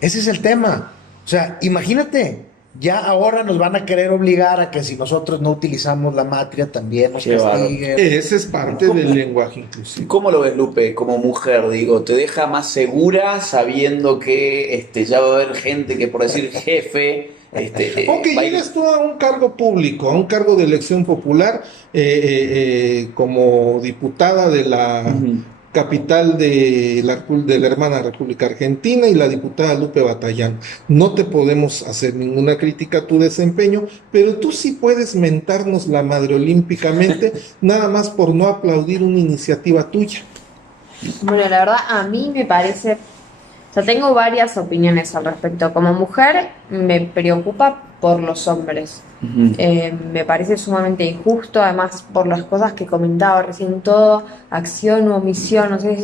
Ese es el tema. O sea, imagínate, ya ahora nos van a querer obligar a que si nosotros no utilizamos la matria también nos Qué bárbaro. castiguen. Ese es parte del lenguaje inclusivo. ¿Cómo lo ves, Lupe, como mujer? Digo, ¿te deja más segura sabiendo que ya va a haber gente que por decir jefe... O que va a ir- llegues tú a un cargo público, a un cargo de elección popular, como diputada de la capital de la hermana República Argentina y la diputada Lupe Batallán. No te podemos hacer ninguna crítica a tu desempeño, pero tú sí puedes mentarnos la madre olímpicamente, nada más por no aplaudir una iniciativa tuya. Bueno, la verdad, a mí me parece, o sea, tengo varias opiniones al respecto. Como mujer, me preocupa por los hombres. Me parece sumamente injusto, además por las cosas que comentaba recién, todo, acción o omisión, no sé,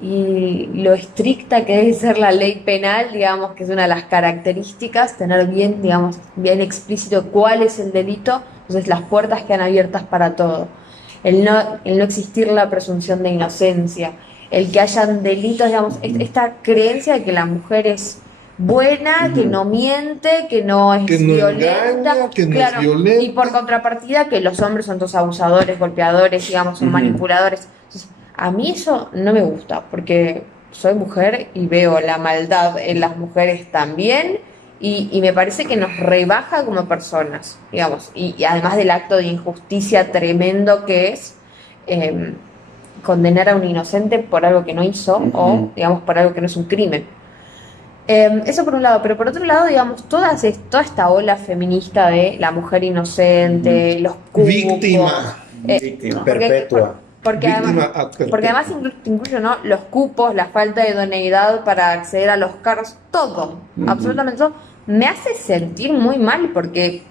y lo estricta que debe ser la ley penal, digamos, que es una de las características, tener bien, digamos, bien explícito cuál es el delito, entonces las puertas quedan abiertas para todo. El no existir la presunción de inocencia, el que hayan delitos, digamos, esta creencia de que la mujer es buena, que no miente, que no es Que no violenta, engaña, que no es claro, violenta. y por contrapartida que los hombres son todos abusadores, golpeadores, digamos, son manipuladores. Entonces, a mí eso no me gusta, porque soy mujer y veo la maldad en las mujeres también, y me parece que nos rebaja como personas, digamos, y además del acto de injusticia tremendo que es condenar a un inocente por algo que no hizo o, digamos, por algo que no es un crimen. Eso por un lado, pero por otro lado, digamos, toda esta ola feminista de la mujer inocente, los cupos, Víctima. Víctima. Perpetua. Porque Víctima además, ad porque además incluye, ¿no?, los cupos, la falta de idoneidad para acceder a los cargos, todo, absolutamente todo, me hace sentir muy mal porque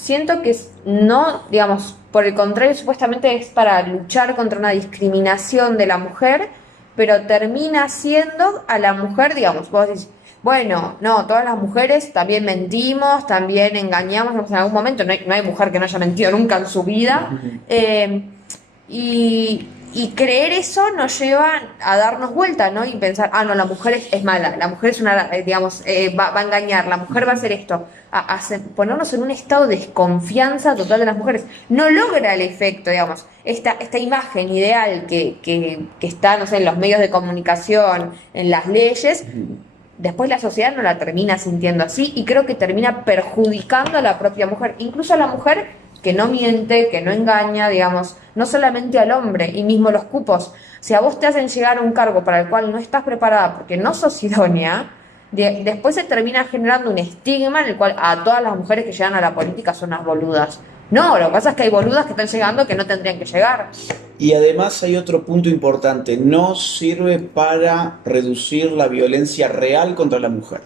siento que no, digamos, por el contrario, supuestamente es para luchar contra una discriminación de la mujer, pero termina siendo a la mujer, digamos, vos decís, bueno, no, todas las mujeres también mentimos, también engañamos, digamos, en algún momento, no hay mujer que no haya mentido nunca en su vida, y creer eso nos lleva a darnos vuelta, ¿no? Y pensar, no, la mujer es mala, la mujer es una, digamos, va a engañar, la mujer va a hacer esto, ponernos en un estado de desconfianza total de las mujeres. No logra el efecto, digamos, esta imagen ideal que está, no sé, en los medios de comunicación, en las leyes. Después la sociedad no la termina sintiendo así y creo que termina perjudicando a la propia mujer, incluso a la mujer que no miente, que no engaña, digamos, no solamente al hombre, y mismo los cupos. Si a vos te hacen llegar a un cargo para el cual no estás preparada porque no sos idónea, después se termina generando un estigma en el cual a todas las mujeres que llegan a la política son unas boludas. No, lo que pasa es que hay boludas que están llegando que no tendrían que llegar. Y además hay otro punto importante, no sirve para reducir la violencia real contra la mujer.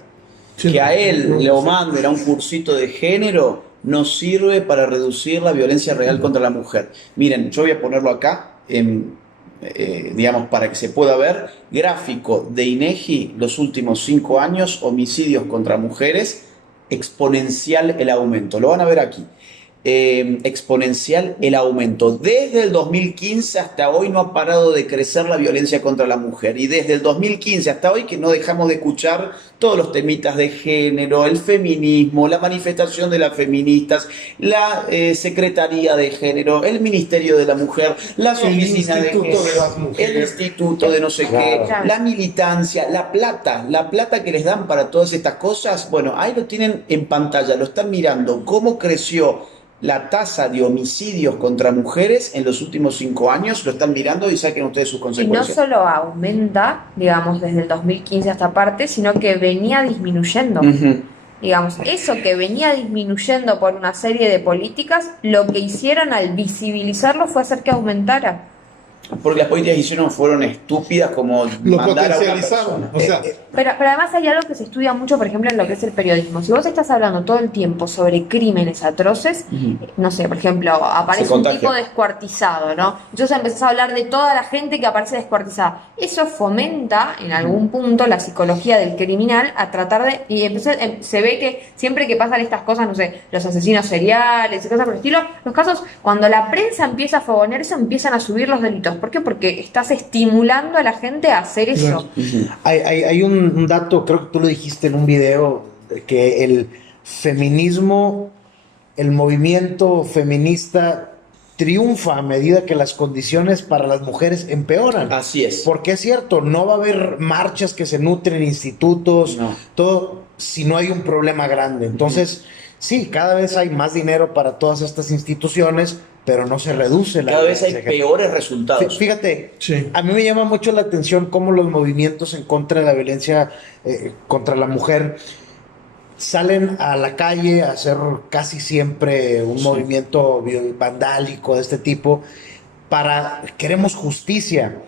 Sí, que a él lo manden a un cursito de género no sirve para reducir la violencia real contra la mujer. Miren, yo voy a ponerlo acá, digamos, para que se pueda ver, gráfico de INEGI, los últimos 5 años, homicidios contra mujeres, exponencial el aumento. Lo van a ver aquí. Exponencial el aumento. Desde el 2015 hasta hoy no ha parado de crecer la violencia contra la mujer. Y desde el 2015 hasta hoy que no dejamos de escuchar todos los temitas de género, el feminismo, la manifestación de las feministas, la Secretaría de Género, el Ministerio de la Mujer, las oficinas de género, el Instituto de no sé qué, la militancia, la plata que les dan para todas estas cosas. Bueno, ahí lo tienen en pantalla, lo están mirando, cómo creció la tasa de homicidios contra mujeres en los últimos 5 años, lo están mirando y saquen ustedes sus consecuencias. Y no solo aumenta, digamos, desde el 2015 hasta parte, sino que venía disminuyendo. Digamos, eso que venía disminuyendo por una serie de políticas, lo que hicieron al visibilizarlo fue hacer que aumentara. Porque las políticas que hicieron fueron estúpidas como lo mandar a una potencializaron. persona. Pero además hay algo que se estudia mucho, por ejemplo, en lo que es el periodismo. Si vos estás hablando todo el tiempo sobre crímenes atroces, no sé, por ejemplo, aparece un tipo descuartizado, ¿no? Entonces empezás a hablar de toda la gente que aparece descuartizada. Eso fomenta, en algún punto, la psicología del criminal a tratar de... Y entonces se ve que siempre que pasan estas cosas, no sé, los asesinos seriales y cosas por el estilo, los casos, cuando la prensa empieza a fogonear eso, empiezan a subir los delitos. ¿Por qué? Porque estás estimulando a la gente a hacer eso. Hay un dato, creo que tú lo dijiste en un video, que el feminismo, el movimiento feminista triunfa a medida que las condiciones para las mujeres empeoran. Así es. Porque es cierto, no va a haber marchas que se nutren, institutos, todo, si no hay un problema grande. Entonces, sí, cada vez hay más dinero para todas estas instituciones, pero no se reduce la cada vez hay peores resultados. Fíjate, a mí me llama mucho la atención cómo los movimientos en contra de la violencia contra la mujer salen a la calle a hacer casi siempre un movimiento vandálico de este tipo queremos justicia.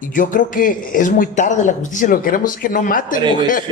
Y yo creo que es muy tarde la justicia, lo que queremos es que no maten mujeres.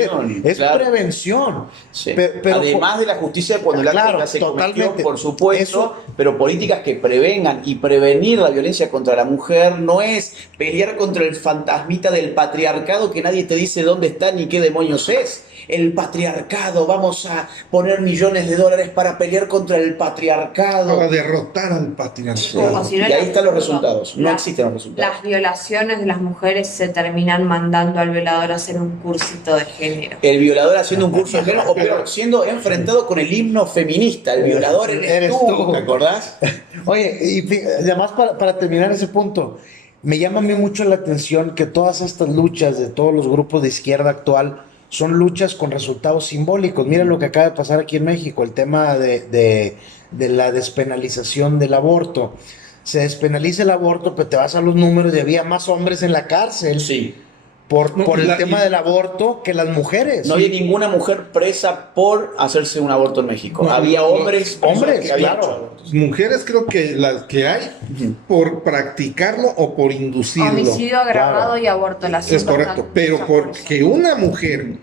Es prevención. Sí. Pero además de la justicia cuando la acto ya se cometió, por supuesto, pero políticas que prevengan y prevenir la violencia contra la mujer no es pelear contra el fantasmita del patriarcado que nadie te dice dónde está ni qué demonios es. El patriarcado, vamos a poner millones de dólares para pelear contra el patriarcado. Para derrotar al patriarcado. Y ahí están los resultados. No existen los resultados. Las violaciones de las mujeres se terminan mandando al violador a hacer un cursito de género. El violador haciendo un curso de género, o peor, siendo enfrentado con el himno feminista. El violador eres tú, ¿te acordás? Oye, y además para terminar ese punto, me llama a mí mucho la atención que todas estas luchas de todos los grupos de izquierda actual son luchas con resultados simbólicos. Mira lo que acaba de pasar aquí en México, el tema de la despenalización del aborto. Se despenaliza el aborto, pero te vas a los números y había más hombres en la cárcel por el tema del aborto que las mujeres. No había ninguna mujer presa por hacerse un aborto en México. Había hombres que habían hecho abortos. Mujeres creo que las que hay por practicarlo o por inducirlo. Homicidio agravado y aborto. Es correcto, pero porque una mujer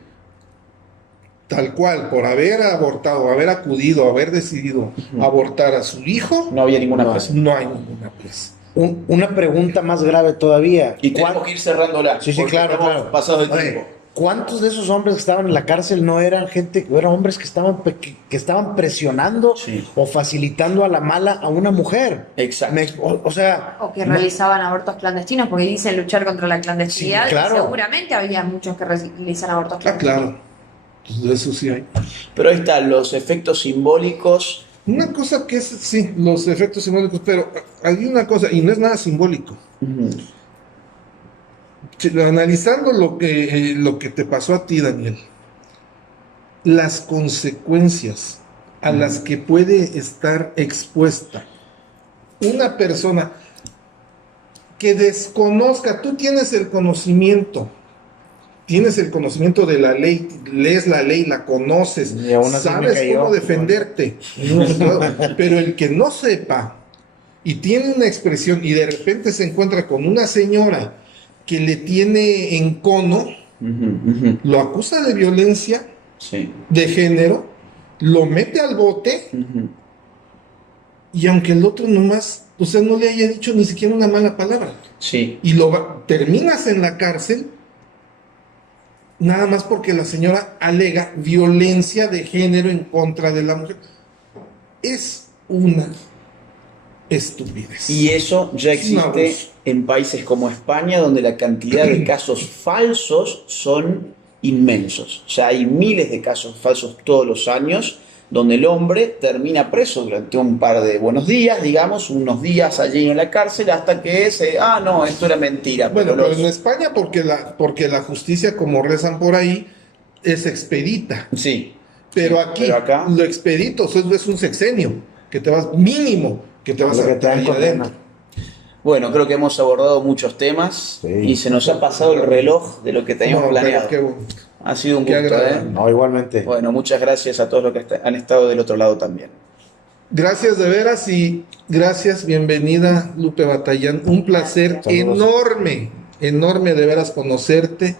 tal cual, por haber abortado, haber acudido, haber decidido abortar a su hijo, No había ninguna presa. no hay ninguna presa. Una pregunta más grave todavía. Y tenemos que ir cerrándola. Sí, sí, porque claro, estamos claro. pasados de Oye, tiempo. ¿cuántos de esos hombres que estaban en la cárcel no eran gente, eran hombres que estaban presionando Sí. o facilitando a la mala a una mujer? Exacto. O sea, O que realizaban abortos clandestinos, porque dicen luchar contra la clandestinidad. Sí, claro. Y seguramente había muchos que realizan abortos Ah, clandestinos. claro. Pues de eso sí hay. Pero ahí están los efectos simbólicos. Una cosa que es, sí, los efectos simbólicos, pero hay una cosa, y no es nada simbólico. Analizando lo que te pasó a ti, Daniel, las consecuencias a las que puede estar expuesta una persona que desconozca, tú tienes el conocimiento de la ley, lees la ley, la conoces, Y aún así me sabes cayó. cómo defenderte, pero el que no sepa y tiene una expresión y de repente se encuentra con una señora que le tiene en cono, lo acusa de violencia Sí. de género, lo mete al bote, y aunque el otro nomás, o sea, no le haya dicho ni siquiera una mala palabra, Sí. y terminas en la cárcel nada más porque la señora alega violencia de género en contra de la mujer. Es una estupidez. Y eso ya Es un existe abuso. en países como España, donde la cantidad de casos falsos son inmensos. Ya hay miles de casos falsos todos los años, donde el hombre termina preso durante un par de buenos días, digamos, unos días allí en la cárcel, hasta que no, esto era mentira. Bueno, pero pero en España porque la justicia, como rezan por ahí, es expedita. Sí. Pero Sí, aquí, pero acá- lo expedito es un sexenio, que te vas mínimo, que te vas Lo que a te dan ahí condena. adentro. Bueno, creo que hemos abordado muchos temas Sí. y se nos ha pasado el reloj de lo que teníamos No, pero planeado. qué bueno. Ha sido un Qué gusto, agradable. no, igualmente. Bueno, muchas gracias a todos los que han estado del otro lado también. Gracias de veras y gracias, bienvenida Lupe Batallán. Un placer Saludos. enorme de veras conocerte,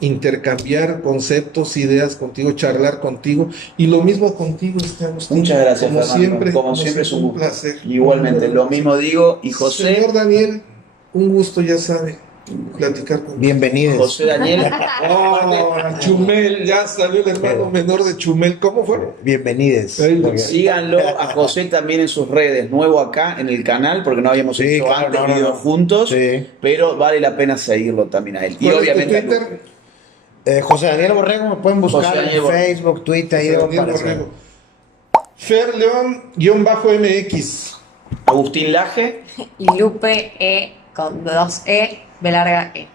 intercambiar conceptos, ideas contigo, charlar contigo y lo mismo contigo, Agustín. Muchas gracias, como Fernando. siempre, Como siempre es un gusto. placer. Igualmente, lo mismo digo. Y José, Señor Daniel, un gusto, ya sabe, platicar contigo. Bienvenidos. José Daniel, Oh, Chumel, ya salió el hermano menor de Chumel. ¿Cómo fue? Bienvenides. Ahí lo- Porque- síganlo a José también en sus redes, nuevo acá en el canal, porque no habíamos Sí, hecho claro, antes no, no, videos no. juntos, Sí. pero vale la pena seguirlo también a él. Y ¿Cuál es tu obviamente a Twitter? Lupe. José Daniel Borrego, me pueden buscar José en Daniel Borrego. Facebook, Twitter, ahí José debo Daniel aparecer. Borrego. Fer León-MX. Agustín Laje, Y Lupe con 2 B larga E.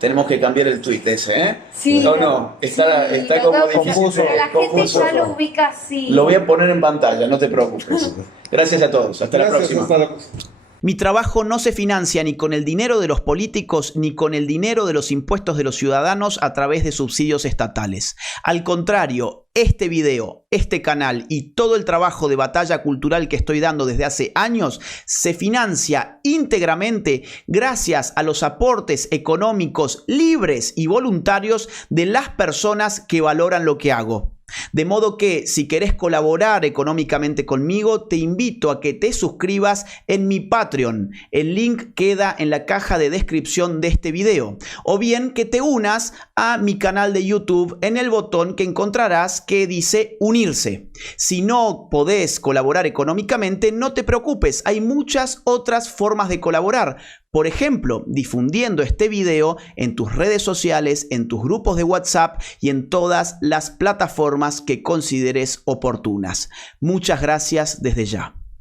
tenemos que cambiar el tweet ese, ¿eh? Sí, No, está sí, está lo como tengo que difícil. hacer, pero la gente confuso. ya lo ubica así. Lo voy a poner en pantalla, no te preocupes. Gracias a todos, hasta la Gracias, próxima. hasta la próxima. Mi trabajo no se financia ni con el dinero de los políticos ni con el dinero de los impuestos de los ciudadanos a través de subsidios estatales. Al contrario, este video, este canal y todo el trabajo de batalla cultural que estoy dando desde hace años se financia íntegramente gracias a los aportes económicos libres y voluntarios de las personas que valoran lo que hago. De modo que si querés colaborar económicamente conmigo, te invito a que te suscribas en mi Patreon. El link queda en la caja de descripción de este video. O bien que te unas a mi canal de YouTube en el botón que encontrarás que dice unirse. Si no podés colaborar económicamente, no te preocupes, hay muchas otras formas de colaborar. Por ejemplo, difundiendo este video en tus redes sociales, en tus grupos de WhatsApp y en todas las plataformas que consideres oportunas. Muchas gracias desde ya.